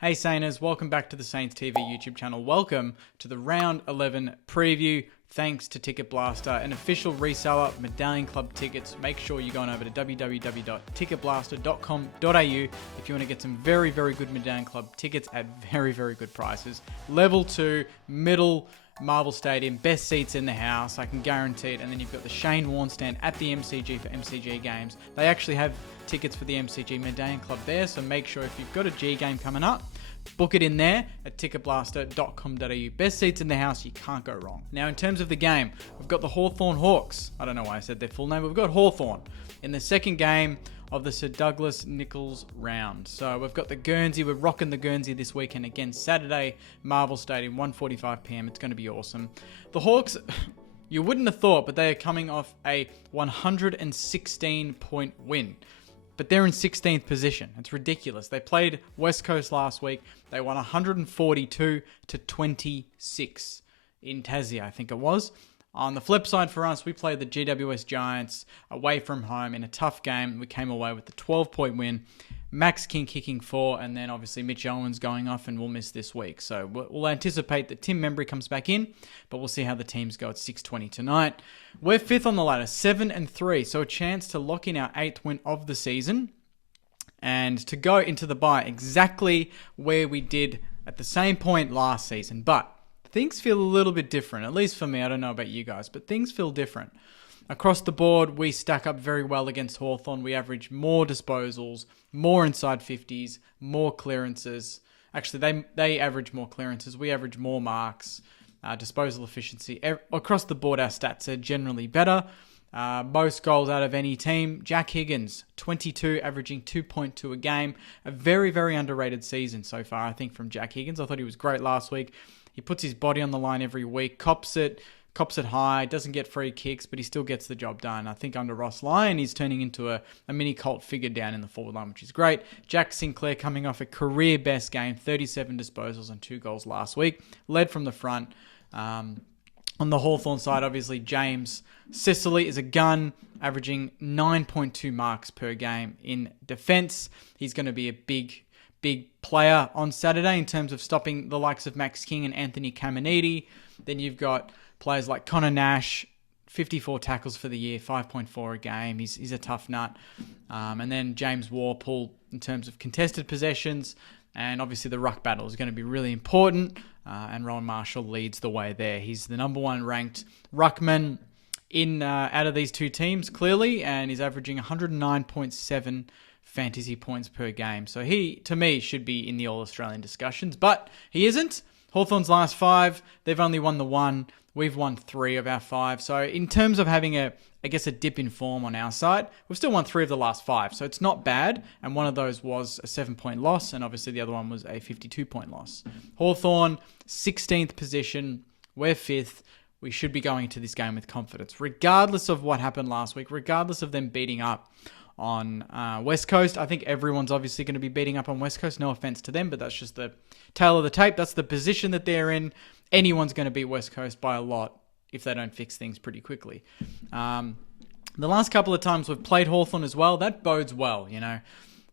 Hey Sainers, welcome back to the Saints TV YouTube channel. Welcome to the Round 11 preview. Thanks to Ticket Blaster, an official reseller of Medallion Club tickets. Make sure you're going over to www.ticketblaster.com.au if you want to get some very, very good Medallion Club tickets at very, very good prices. Level 2, middle, Marvel Stadium, best seats in the house, I can guarantee it. And then you've got the Shane Warne stand at the MCG for MCG games. They actually have tickets for the MCG Medallion Club there, so make sure if you've got a G game coming up, book it in there at ticketblaster.com.au. Best seats in the house, you can't go wrong. Now, in terms of the game, we've got the Hawthorn Hawks. I don't know why I said their full name, but we've got Hawthorn in the second game of the Sir Douglas Nicholls round. So we've got the Guernsey. We're rocking the Guernsey this weekend again, Saturday, Marvel Stadium, 1:45 p.m. It's going to be awesome. The Hawks, you wouldn't have thought, but they are coming off a 116-point win. But they're in 16th position. It's ridiculous. They played West Coast last week. They won 142-26 in Tassie, I think it was. On the flip side for us, we played the GWS Giants away from home in a tough game. We came away with the 12-point win. Max King kicking 4, and then obviously Mitch Owens going off and we'll miss this week. So we'll anticipate that Tim Membry comes back in, but we'll see how the teams go at 6:20 tonight. We're 5th on the ladder, 7-3, so a chance to lock in our 8th win of the season and to go into the bye exactly where we did at the same point last season. But things feel a little bit different, at least for me. I don't know about you guys, but things feel different. Across the board, we stack up very well against Hawthorn. We average more disposals, more inside 50s, more clearances. Actually, they average more clearances. We average more marks, disposal efficiency. Across the board, our stats are generally better. Most goals out of any team. Jack Higgins, 22, averaging 2.2 a game. A very, very underrated season so far, I think, from Jack Higgins. I thought he was great last week. He puts his body on the line every week, cops it high, doesn't get free kicks, but he still gets the job done. I think under Ross Lyon, he's turning into a mini cult figure down in the forward line, which is great. Jack Sinclair coming off a career best game, 37 disposals and 2 goals last week, led from the front. On the Hawthorn side, obviously, James Sicily is a gun, averaging 9.2 marks per game in defence. He's going to be a big player on Saturday in terms of stopping the likes of Max King and Anthony Caminiti. Then you've got players like Connor Nash, 54 tackles for the year, 5.4 a game. He's a tough nut. And then James Warpool in terms of contested possessions. And obviously the ruck battle is going to be really important. And Rowan Marshall leads the way there. He's the number 1 ranked ruckman out of these two teams, clearly. And he's averaging 109.7 fantasy points per game. So he, to me, should be in the All-Australian discussions. But he isn't. Hawthorn's last 5, they've only won the 1. We've won 3 of our 5. So in terms of having a dip in form on our side, we've still won 3 of the last 5. So it's not bad. And one of those was a 7-point loss. And obviously the other one was a 52-point loss. Hawthorn, 16th position. We're 5th. We should be going into this game with confidence, regardless of what happened last week, regardless of them beating up on West Coast. I think everyone's obviously going to be beating up on West Coast. No offense to them, but that's just the tail of the tape. That's the position that they're in. Anyone's going to beat West Coast by a lot if they don't fix things pretty quickly. The last couple of times we've played Hawthorn as well, that bodes well, you know.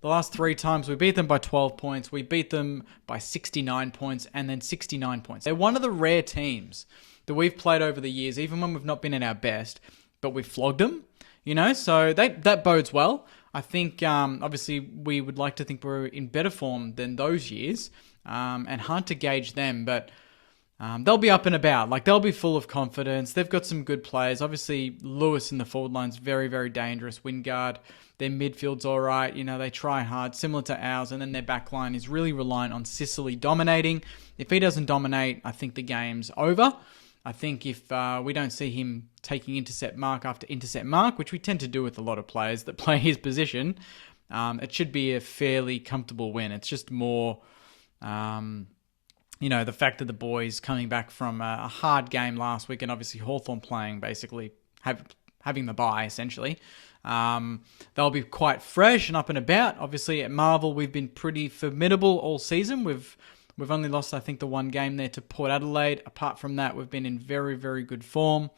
The last 3 times we beat them by 12 points, we beat them by 69 points, and then 69 points. They're one of the rare teams that we've played over the years, even when we've not been at our best, but we've flogged them, you know, so that bodes well. I think, obviously, we would like to think we're in better form than those years, and hard to gauge them, but they'll be up and about. Like, they'll be full of confidence. They've got some good players. Obviously, Lewis in the forward line's very, very dangerous. Wingard, their midfield's all right. You know, they try hard, similar to ours. And then their back line is really reliant on Sicily dominating. If he doesn't dominate, I think the game's over. I think if we don't see him taking intercept mark after intercept mark, which we tend to do with a lot of players that play his position, it should be a fairly comfortable win. It's just more... you know, the fact that the boys coming back from a hard game last week and obviously Hawthorn playing basically having the bye essentially. They'll be quite fresh and up and about. Obviously at Marvel, we've been pretty formidable all season. We've only lost, I think, the 1 game there to Port Adelaide. Apart from that, we've been in very, very good form.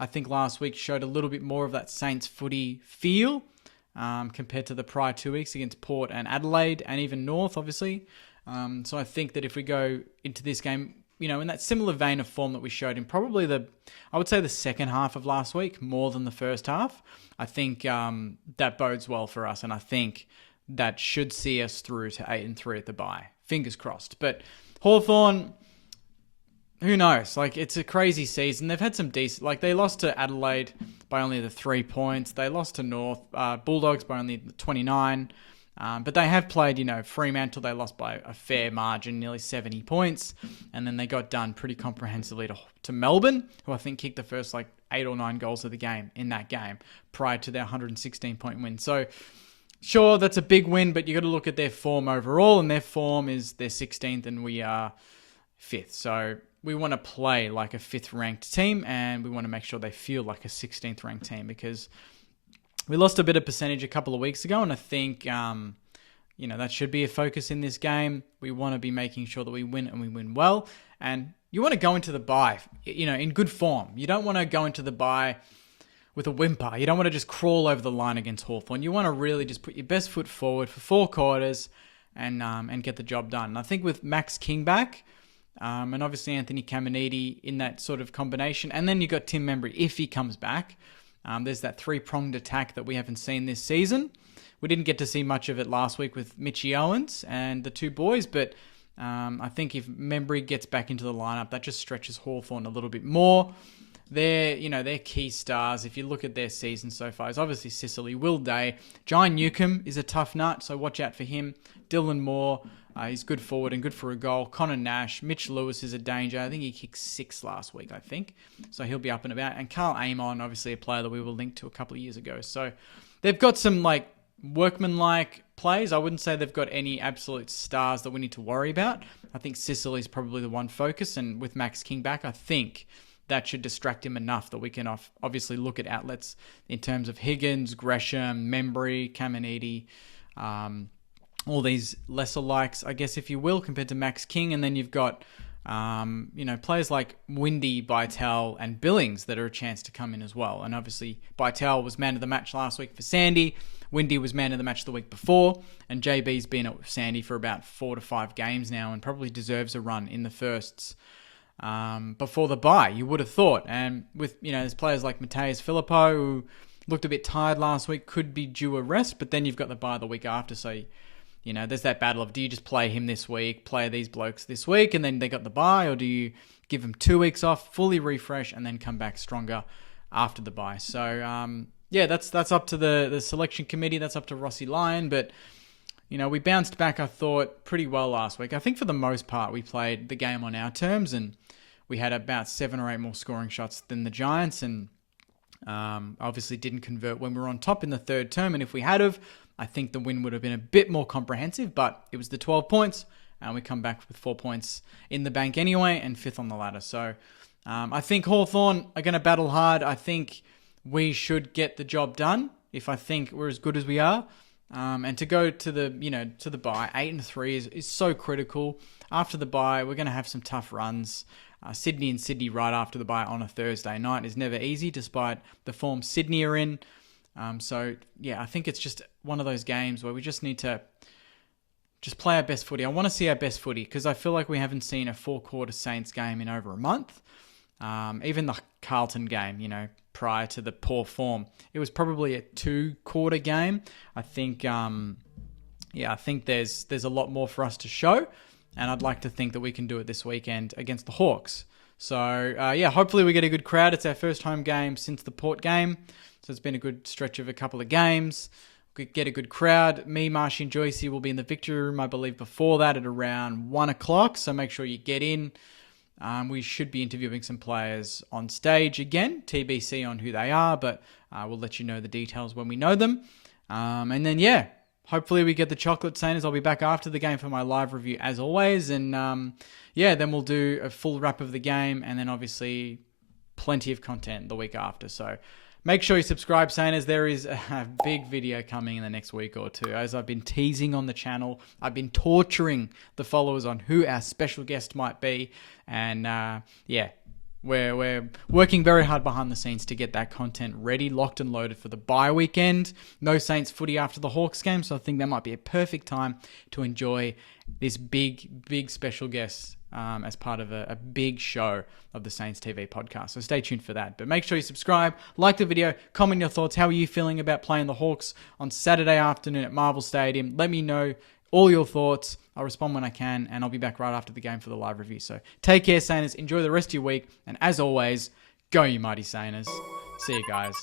I think last week showed a little bit more of that Saints footy feel compared to the prior 2 weeks against Port and Adelaide and even North, obviously. So I think that if we go into this game, in that similar vein of form that we showed in probably I would say the second half of last week, more than the first half, I think that bodes well for us. And I think that should see us through to 8-3 at the bye. Fingers crossed. But Hawthorn, who knows? It's a crazy season. They've had some decent... they lost to Adelaide by only the 3 points. They lost to North Bulldogs by only 29. But they have played, Fremantle. They lost by a fair margin, nearly 70 points. And then they got done pretty comprehensively to Melbourne, who I think kicked the first 8 or 9 goals of the game in that game prior to their 116-point win. So, sure, that's a big win, but you got to look at their form overall. And their form is they're 16th and we are 5th. So we want to play like a 5th-ranked team, and we want to make sure they feel like a 16th-ranked team, because we lost a bit of percentage a couple of weeks ago, and I think, that should be a focus in this game. We want to be making sure that we win, and we win well. And you want to go into the bye, in good form. You don't want to go into the bye with a whimper. You don't want to just crawl over the line against Hawthorn. You want to really just put your best foot forward for 4 quarters and get the job done. And I think with Max King back, and obviously Anthony Caminiti in that sort of combination, and then you got Tim Membry if he comes back. There's that 3-pronged attack that we haven't seen this season. We didn't get to see much of it last week with Mitchie Owens and the 2 boys, but I think if Membry gets back into the lineup, that just stretches Hawthorn a little bit more. They're key stars. If you look at their season so far, it's obviously Sicily, Will Day. Jai Newcomb is a tough nut, so watch out for him. Dylan Moore, he's good forward and good for a goal. Connor Nash, Mitch Lewis is a danger. I think he kicked 6 last week, so he'll be up and about. And Carl Amon, obviously a player that we were linked to a couple of years ago. So they've got some workmanlike plays. I wouldn't say they've got any absolute stars that we need to worry about. I think Sicily's probably the one focus, and with Max King back, I think that should distract him enough that we can obviously look at outlets in terms of Higgins, Gresham, Membry, Caminiti, all these lesser likes, I guess, if you will, compared to Max King. And then you've got, players like Windy, Bytel, and Billings that are a chance to come in as well. And obviously, Bytel was man of the match last week for Sandy. Windy was man of the match the week before. And JB's been at Sandy for about 4 to 5 games now and probably deserves a run in the firsts before the bye, you would have thought. And with, there's players like Mateus Filippo, who looked a bit tired last week, could be due a rest. But then you've got the bye the week after, so... there's that battle of, do you just play him this week, play these blokes this week, and then they got the bye, or do you give them 2 weeks off, fully refresh, and then come back stronger after the bye? So, that's up to the selection committee. That's up to Rossi Lyon. But, we bounced back, I thought, pretty well last week. I think for the most part, we played the game on our terms, and we had about 7 or 8 more scoring shots than the Giants, and obviously didn't convert when we were on top in the third term. And if we had have, I think the win would have been a bit more comprehensive, but it was the 12 points, and we come back with 4 points in the bank anyway, and 5th on the ladder. So I think Hawthorn are going to battle hard. I think we should get the job done if I think we're as good as we are. And to go to the bye, 8-3 is so critical. After the bye, we're going to have some tough runs. Sydney and Sydney right after the bye on a Thursday night is never easy, despite the form Sydney are in. I think it's just one of those games where we just need to just play our best footy. I want to see our best footy because I feel like we haven't seen a 4-quarter Saints game in over a month. Even the Carlton game, prior to the poor form, it was probably a 2-quarter game. I think, I think there's a lot more for us to show, and I'd like to think that we can do it this weekend against the Hawks. So, hopefully we get a good crowd. It's our first home game since the Port game. So it's been a good stretch of a couple of games. We get a good crowd. Me, Marshy, and Joycey will be in the victory room, I believe, before that at around 1 o'clock. So make sure you get in. We should be interviewing some players on stage again. TBC on who they are, but we'll let you know the details when we know them. And then, hopefully we get the chocolate Sainers. I'll be back after the game for my live review as always. And then we'll do a full wrap of the game, and then obviously plenty of content the week after. So make sure you subscribe, Sainers. There is a big video coming in the next week or two. As I've been teasing on the channel, I've been torturing the followers on who our special guest might be. And We're working very hard behind the scenes to get that content ready, locked and loaded for the bye weekend. No Saints footy after the Hawks game, so I think that might be a perfect time to enjoy this big special guest as part of a big show of the Saints TV podcast. So stay tuned for that. But make sure you subscribe, like the video, comment your thoughts. How are you feeling about playing the Hawks on Saturday afternoon at Marvel Stadium? Let me know all your thoughts. I'll respond when I can, and I'll be back right after the game for the live review. So take care, Sainers. Enjoy the rest of your week. And as always, go you mighty Sainers. See you guys.